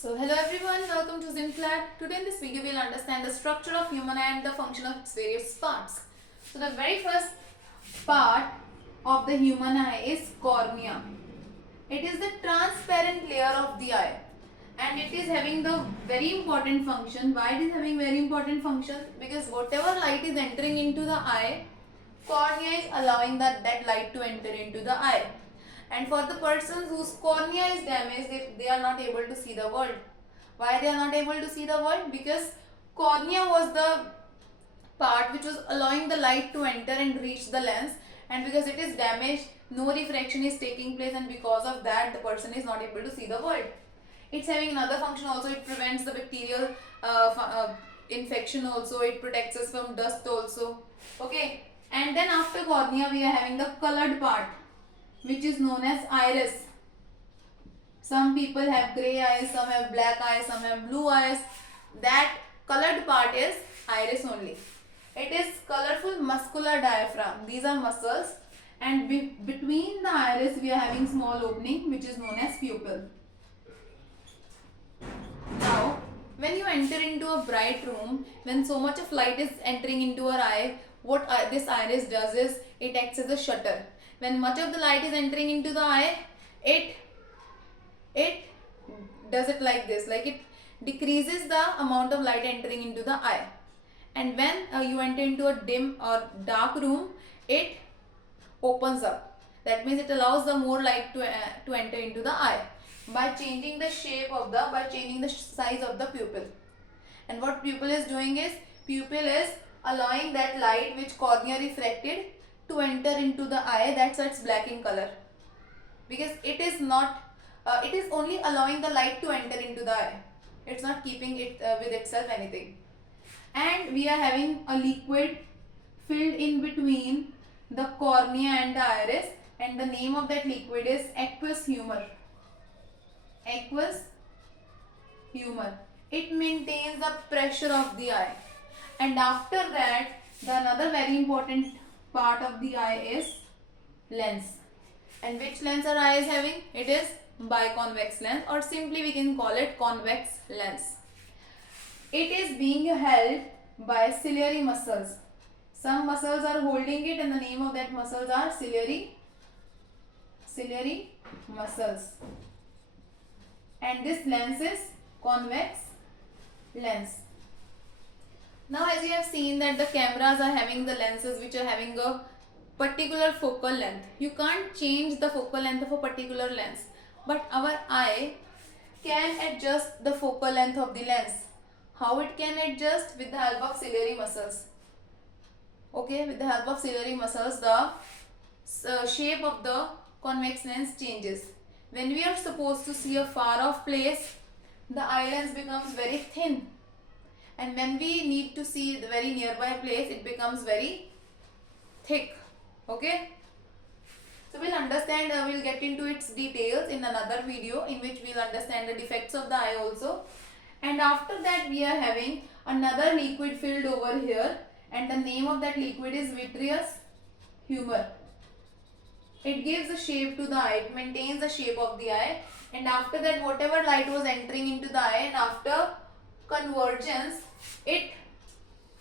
So hello everyone, welcome to Zimclad. Today in this video we'll understand the structure of human eye and the function of its various parts. So the very first part of the human eye is cornea. It is the transparent layer of the eye and it is having the very important function. Why it is having very important function? Because whatever light is entering into the eye, cornea is allowing that light to enter into the eye. And for the persons whose cornea is damaged, they are not able to see the world. Why they are not able to see the world? Because cornea was the part which was allowing the light to enter and reach the lens, and because it is damaged, no refraction is taking place, and because of that the person is not able to see the world. It's having another function also. It prevents the bacterial infection also. It protects us from dust also. Okay. And then after cornea we are having the colored part, which is known as iris. Some people have grey eyes, some have black eyes, some have blue eyes. That colored part is iris only. It is colorful muscular diaphragm. These are muscles, and between the iris we are having small opening which is known as pupil. Now, when you enter into a bright room, when so much of light is entering into our eye, what this iris does is it acts as a shutter. When much of the light is entering into the eye, it does it like this, like it decreases the amount of light entering into the eye. And when you enter into a dim or dark room, it opens up. That means it allows the more light to enter into the eye by changing the size of the pupil. And what pupil is doing is, pupil is allowing that light which cornea refracted to enter into the eye. That's why it's black in color, because it is only allowing the light to enter into the eye. It's not keeping it with itself anything. And we are having a liquid filled in between the cornea and the iris, and the name of that liquid is aqueous humor. Aqueous humor. It maintains the pressure of the eye. And after that, the another very important part of the eye is lens. And which lens our eye is having? It is biconvex lens, or simply we can call it convex lens. It is being held by ciliary muscles. Some muscles are holding it, and the name of that muscles are ciliary muscles. And this lens is convex lens. Now, as you have seen that the cameras are having the lenses which are having a particular focal length. You can't change the focal length of a particular lens, but our eye can adjust the focal length of the lens. How it can adjust? With the help of ciliary muscles. Okay, with the help of ciliary muscles, the shape of the convex lens changes. When we are supposed to see a far off place, the eye lens becomes very thin. And when we need to see the very nearby place, it becomes very thick. Okay. So we'll understand, we'll get into its details in another video, in which we'll understand the defects of the eye also. And after that we are having another liquid filled over here, and the name of that liquid is vitreous humor. It gives a shape to the eye, it maintains the shape of the eye, and after that whatever light was entering into the eye, and after convergence it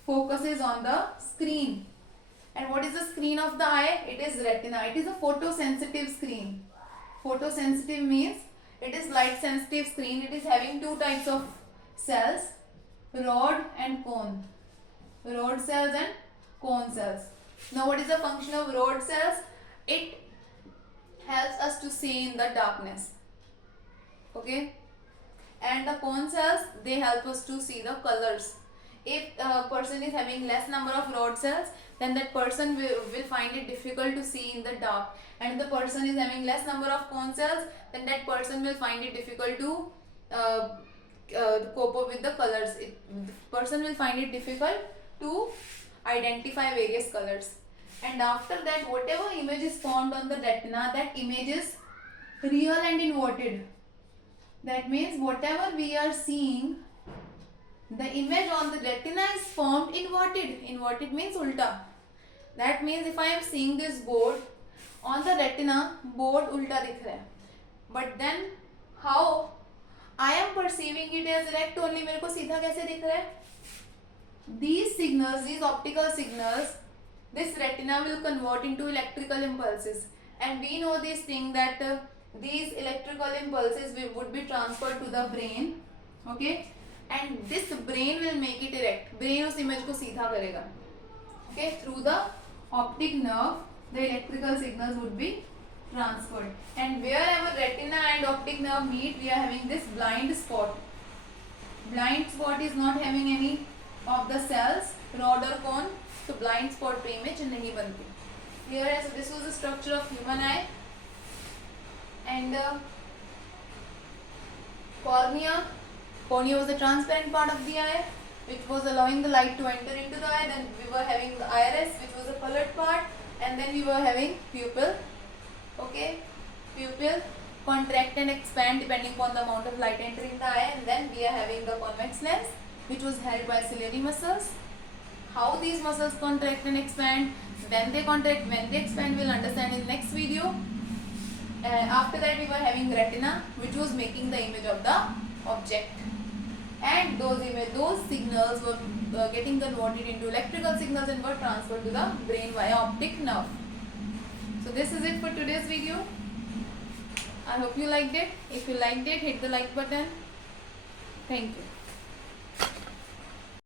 focuses on the screen. And what is the screen of the eye? It is retina. It is a photosensitive screen. Photosensitive means it is light sensitive screen. It is having two types of cells, rod and cone. Rod cells and cone cells. Now what is the function of rod cells? It helps us to see in the darkness. Okay. And the cone cells, they help us to see the colors. If a person is having less number of rod cells, then that person will find it difficult to see in the dark. And if the person is having less number of cone cells, then that person will find it difficult to cope up with the colors. The person will find it difficult to identify various colors. And after that, whatever image is formed on the retina, that image is real and inverted. That means whatever we are seeing, the image on the retina is formed inverted. Inverted means ulta. That means if I am seeing this board on the retina, board ulta dikh raha hai. But then how I am perceiving it as erect only, मेरे को सीधा कैसे दिख रहा है? These signals, these optical signals, this retina will convert into electrical impulses, and we know this thing that these electrical impulses would be transferred to the brain, okay, and this brain will make it erect. Brain उस image को सीधा करेगा, okay, through the optic nerve the electrical signals would be transferred, and wherever retina and optic nerve meet we are having this blind spot. Blind spot is not having any of the cells, rod or cone, तो blind spot पे image नहीं बनती. Here is this was the structure of human eye, and cornea. Cornea was the transparent part of the eye, which was allowing the light to enter into the eye. Then we were having the iris, which was the colored part, and then we were having pupil. Okay, pupil contract and expand depending upon the amount of light entering the eye, and then we are having the convex lens, which was held by ciliary muscles. How these muscles contract and expand, when they contract, when they expand, we'll understand in next video. After that we were having retina, which was making the image of the object, and those signals were getting converted into electrical signals and were transferred to the brain via optic nerve. So this is it for today's video. I hope you liked it. If you liked it, hit the like button. Thank you.